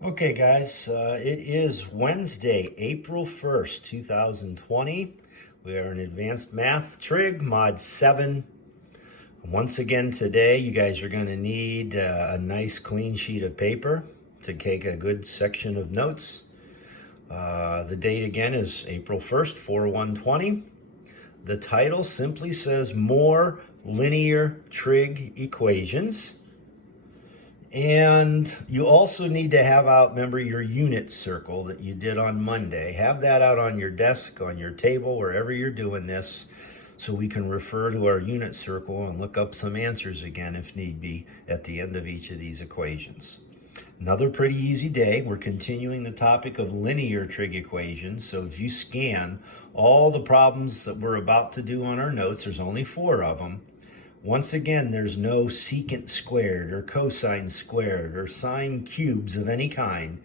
Okay, guys, it is Wednesday, April 1st, 2020. We are in Advanced Math Trig, Mod 7. Once again today, you guys are going to need a nice clean sheet of paper to take a good section of notes. The date again is April 1st, 4/1/20. The title simply says More Linear Trig Equations. And you also need to have out, remember, your unit circle that you did on Monday. Have that out on your desk, on your table, wherever you're doing this, so we can refer to our unit circle and look up some answers again, if need be, at the end of each of these equations. Another pretty easy day. We're continuing the topic of linear trig equations. So if you scan all the problems that we're about to do on our notes, there's only 4 of them. Once again, there's no secant squared or cosine squared or sine cubes of any kind.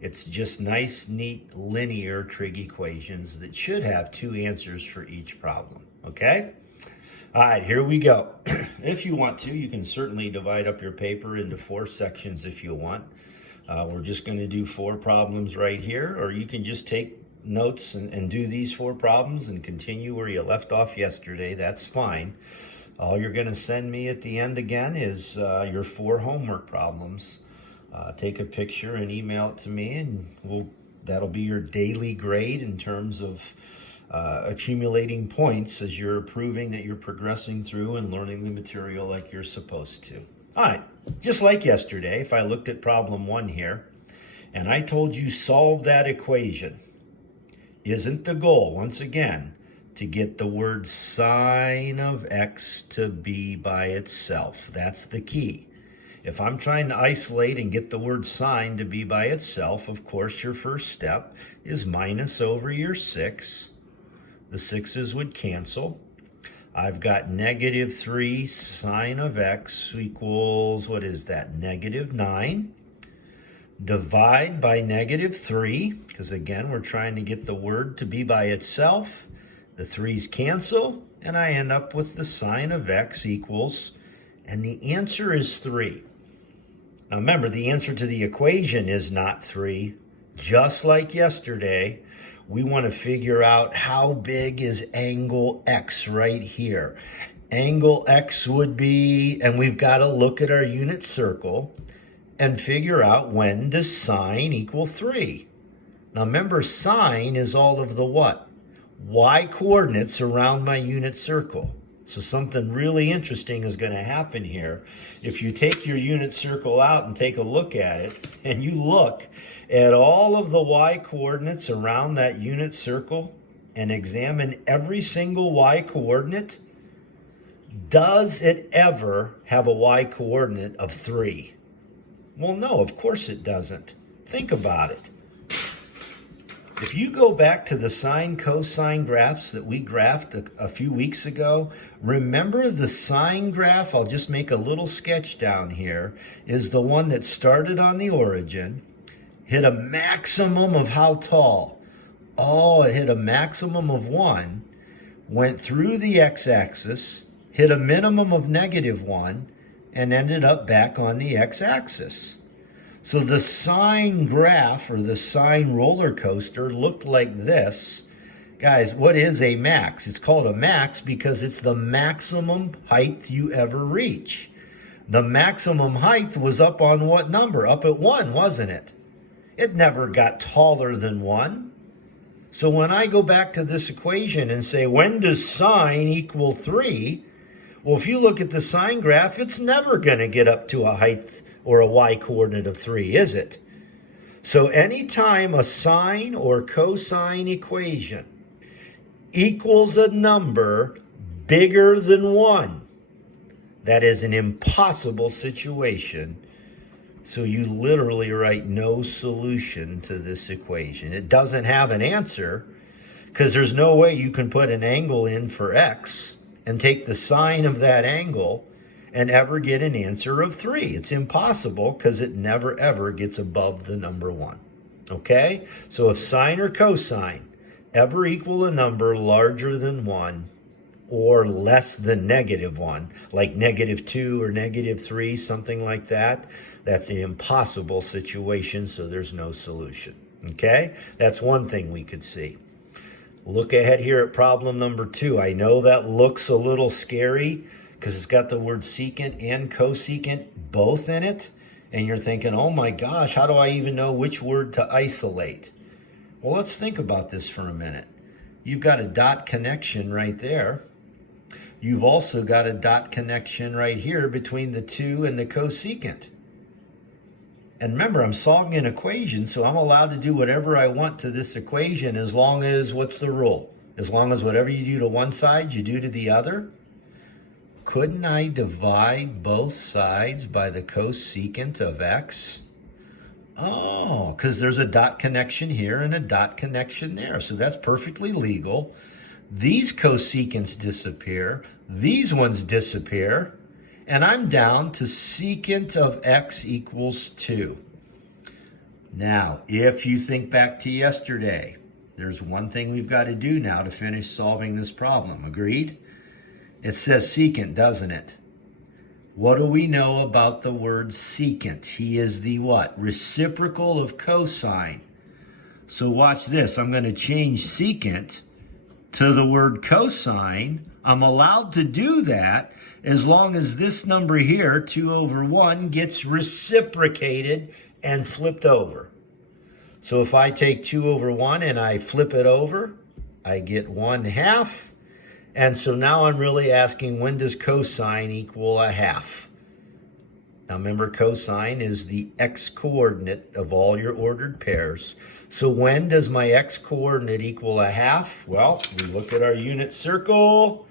It's just nice, neat, linear trig equations that should have 2 answers for each problem, okay? All right, here we go. If you want to, you can certainly divide up your paper into 4 sections if you want. We're just going to do 4 problems right here, or you can just take notes and do these 4 problems and continue where you left off yesterday. That's fine. All you're going to send me at the end again is your 4 homework problems. Take a picture and email it to me, and that'll be your daily grade in terms of accumulating points as you're proving that you're progressing through and learning the material like you're supposed to. All right, just like yesterday, if I looked at problem 1 here, and I told you solve that equation, isn't the goal, once again, to get the word sine of x to be by itself? That's the key. If I'm trying to isolate and get the word sine to be by itself, of course, your first step is minus over your 6. The 6's would cancel. I've got negative 3 sine of x equals, what is that, negative 9. Divide by negative 3, because again, we're trying to get the word to be by itself. The 3's cancel, and I end up with the sine of x equals, and the answer is 3. Now remember, the answer to the equation is not 3. Just like yesterday, we want to figure out how big is angle x right here. Angle x would be, and we've got to look at our unit circle and figure out when does sine equal 3. Now remember, sine is all of the what? Y coordinates around my unit circle. So something really interesting is going to happen here. If you take your unit circle out and take a look at it, and you look at all of the y coordinates around that unit circle and examine every single y coordinate, does it ever have a y coordinate of 3? Well, no, of course it doesn't. Think about it. If you go back to the sine cosine graphs that we graphed a few weeks ago, remember the sine graph, I'll just make a little sketch down here, is the one that started on the origin, hit a maximum of how tall? Oh, it hit a maximum of 1, went through the x-axis, hit a minimum of negative 1, and ended up back on the x-axis. So the sine graph, or the sine roller coaster, looked like this. Guys, what is a max? It's called a max because it's the maximum height you ever reach. The maximum height was up on what number? Up at 1, wasn't it? It never got taller than 1. So when I go back to this equation and say, when does sine equal 3? Well, if you look at the sine graph, it's never going to get up to a height or a y coordinate of 3, is it? So anytime a sine or cosine equation equals a number bigger than 1, that is an impossible situation. So you literally write no solution to this equation. It doesn't have an answer because there's no way you can put an angle in for x and take the sine of that angle and ever get an answer of 3. It's impossible because it never ever gets above the number 1. Okay? So if sine or cosine ever equal a number larger than 1, or less than -1, like -2 or -3, something like that. That's an impossible situation, so there's no solution. Okay? That's one thing we could see. Look ahead here at problem number 2. I know that looks a little scary because it's got the word secant and cosecant both in it. And you're thinking, oh my gosh, how do I even know which word to isolate? Well, let's think about this for a minute. You've got a dot connection right there. You've also got a dot connection right here between the 2 and the cosecant. And remember, I'm solving an equation, so I'm allowed to do whatever I want to this equation as long as, what's the rule? As long as whatever you do to one side, you do to the other? Couldn't I divide both sides by the cosecant of x? Oh, because there's a dot connection here and a dot connection there. So that's perfectly legal. These cosecants disappear. These ones disappear. And I'm down to secant of x equals 2. Now, if you think back to yesterday, there's one thing we've got to do now to finish solving this problem. Agreed? It says secant, doesn't it? What do we know about the word secant? He is the what? Reciprocal of cosine. So watch this. I'm going to change secant to the word cosine. I'm allowed to do that as long as this number here, 2/1, gets reciprocated and flipped over. So if I take 2/1 and I flip it over, I get 1/2. And so now I'm really asking, when does cosine equal 1/2? Now remember, cosine is the x-coordinate of all your ordered pairs. So when does my x-coordinate equal 1/2? Well, we look at our unit circle,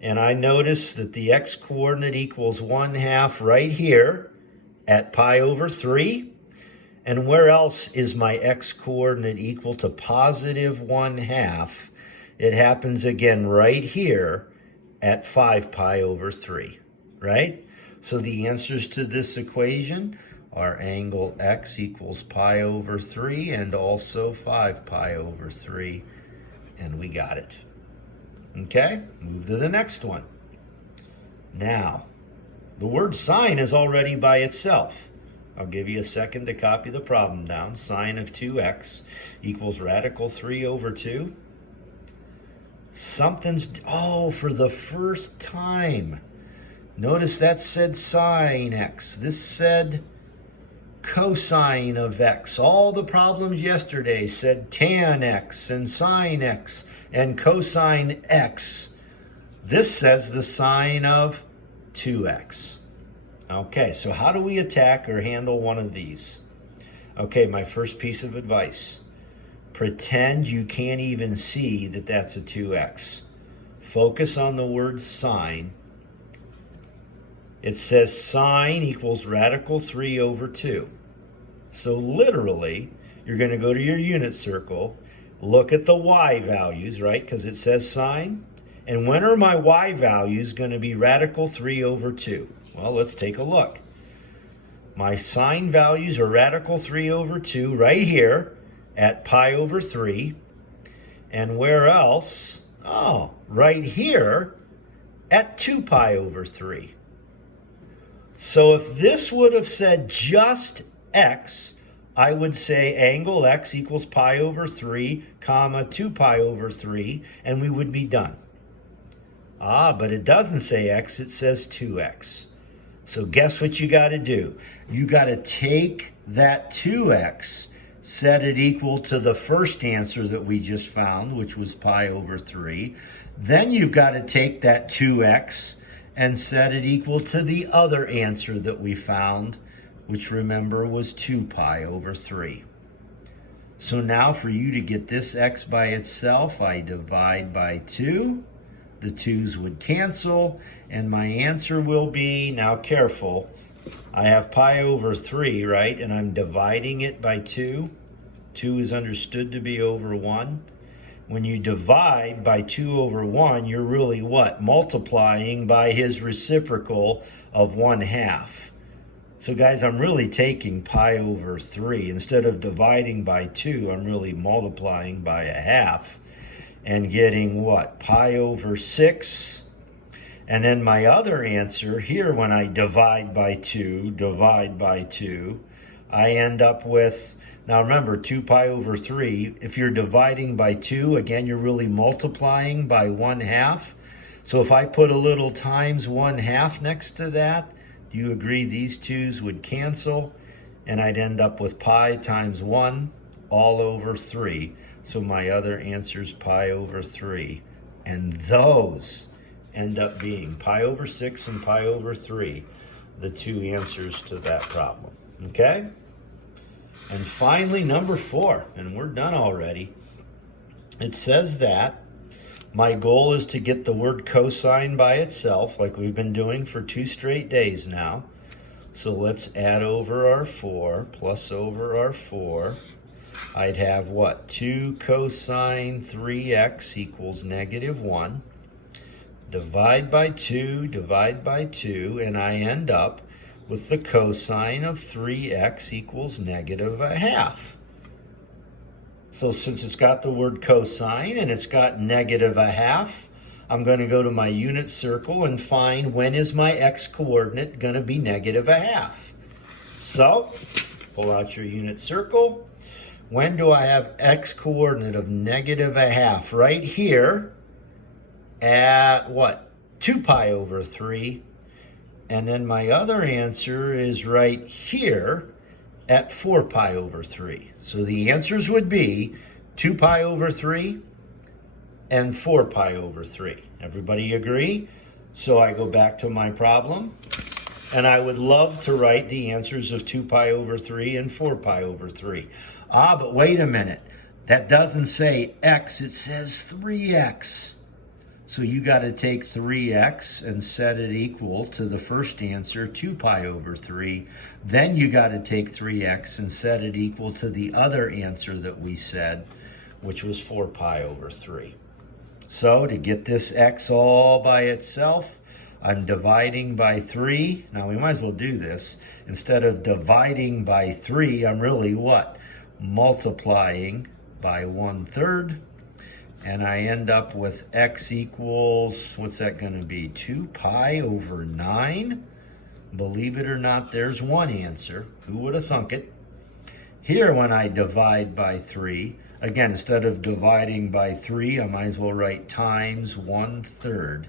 and I notice that the x-coordinate equals 1/2 right here at pi/3. And where else is my x-coordinate equal to positive 1/2? It happens again right here at 5pi/3, right? So the answers to this equation are angle x equals pi/3 and also 5pi/3. And we got it. Okay, move to the next one. Now, the word sine is already by itself. I'll give you a second to copy the problem down. Sine of 2x equals radical 3/2. Something's, oh, for the first time. Notice that said sine x. This said cosine of x. All the problems yesterday said tan x and sine x and cosine x. This says the sine of 2x. Okay, so how do we attack or handle one of these? Okay, my first piece of advice. Pretend you can't even see that that's a 2x. Focus on the word sine. It says sine equals radical 3/2. So literally, you're going to go to your unit circle, look at the y values, right? Because it says sine. And when are my y values going to be radical 3/2? Well, let's take a look. My sine values are radical 3/2 right here at pi/3. And where else? Oh, right here at 2pi/3. So if this would have said just x, I would say angle x equals pi/3, comma 2pi/3, and we would be done. Ah, but it doesn't say x, it says 2x. So guess what you got to do? You got to take that 2x, set it equal to the first answer that we just found, which was pi/3. Then you've got to take that 2x and set it equal to the other answer that we found, which remember was 2pi/3. So now for you to get this x by itself, I divide by 2. The 2's would cancel, and my answer will be, now careful, I have pi/3, right? And I'm dividing it by 2. 2 is understood to be over 1. When you divide by 2/1, you're really what? Multiplying by his reciprocal of 1/2. So guys, I'm really taking pi/3. Instead of dividing by 2, I'm really multiplying by 1/2. and getting what? Pi over 6. And then my other answer here, when I divide by 2, I end up with, now remember, 2 pi over 3. If you're dividing by 2, again, you're really multiplying by 1/2. So if I put a little times 1/2 next to that, do you agree these 2's would cancel? And I'd end up with pi times 1 all over 3. So my other answer is pi over 3. And those end up being pi over 6 and pi over 3, the two answers to that problem. Okay? And finally, number 4, and we're done already. It says that my goal is to get the word cosine by itself, like we've been doing for 2 straight days now. So let's add over our 4, plus over our 4. I'd have what? 2 cosine 3x equals -1. Divide by 2, and I end up with the cosine of 3x equals -1/2. So since it's got the word cosine and it's got -1/2, I'm going to go to my unit circle and find when is my x coordinate going to be -1/2. So pull out your unit circle. When do I have x coordinate of -1/2? Right here at what? 2 pi over 3. And then my other answer is right here at 4 pi over 3. So the answers would be 2 pi over 3 and 4 pi over 3. Everybody agree? So I go back to my problem, and I would love to write the answers of 2 pi over 3 and 4 pi over 3. Ah, but wait a minute. That doesn't say x, it says 3x. So you got to take 3x and set it equal to the first answer, 2 pi over 3. Then you got to take 3x and set it equal to the other answer that we said, which was 4 pi over 3. So to get this x all by itself, I'm dividing by 3. Now we might as well do this. Instead of dividing by 3, I'm really what? Multiplying by 1/3. And I end up with x equals, what's that going to be? 2 pi over 9? Believe it or not, there's one answer. Who would have thunk it? Here, when I divide by 3, again, instead of dividing by 3, I might as well write times 1/3.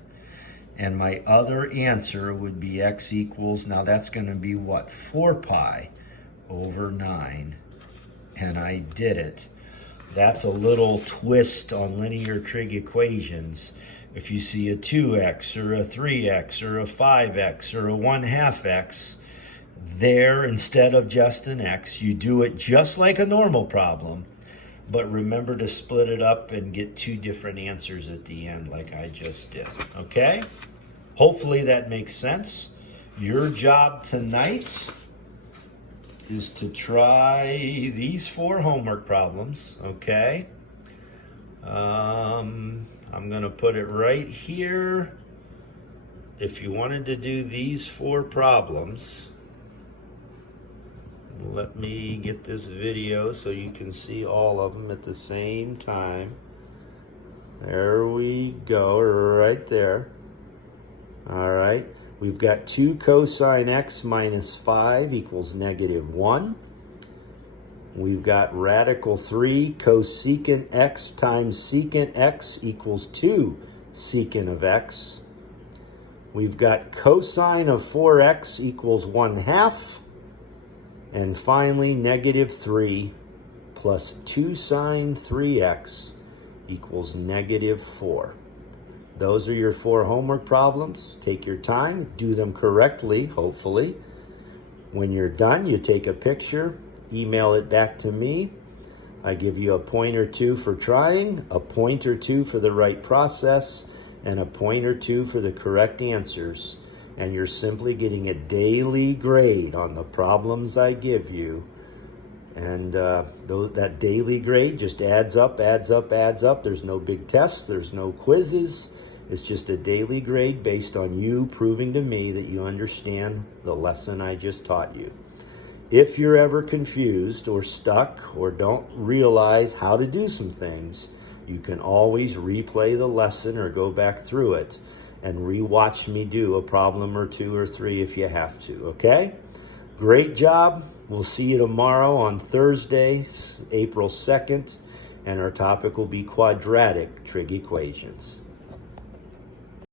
And my other answer would be x equals, now that's going to be what? 4 pi over 9. And I did it. That's a little twist on linear trig equations. If you see a 2x or a 3x or a 5x or a 1/2 x, there, instead of just an x, you do it just like a normal problem, but remember to split it up and get 2 different answers at the end like I just did, okay? Hopefully that makes sense. Your job tonight is to try these 4 homework problems, okay? I'm gonna put it right here. If you wanted to do these 4 problems, let me get this video so you can see all of them at the same time. There we go, right there. All right. We've got 2 cosine x minus 5 equals -1. We've got radical 3 cosecant x times secant x equals 2 secant of x. We've got cosine of 4x equals 1/2. And finally, -3 plus 2 sine 3x equals -4. Those are your 4 homework problems. Take your time, do them correctly, hopefully. When you're done, you take a picture, email it back to me. I give you a point or 2 for trying, a point or 2 for the right process, and a point or 2 for the correct answers. And you're simply getting a daily grade on the problems I give you. And that daily grade just adds up, adds up, adds up. There's no big tests, there's no quizzes. It's just a daily grade based on you proving to me that you understand the lesson I just taught you. If you're ever confused or stuck or don't realize how to do some things, You can always replay the lesson or go back through it and rewatch me do a problem or 2 or 3 if you have to, okay? Great job. We'll see you tomorrow on Thursday, April 2nd, and our topic will be quadratic trig equations.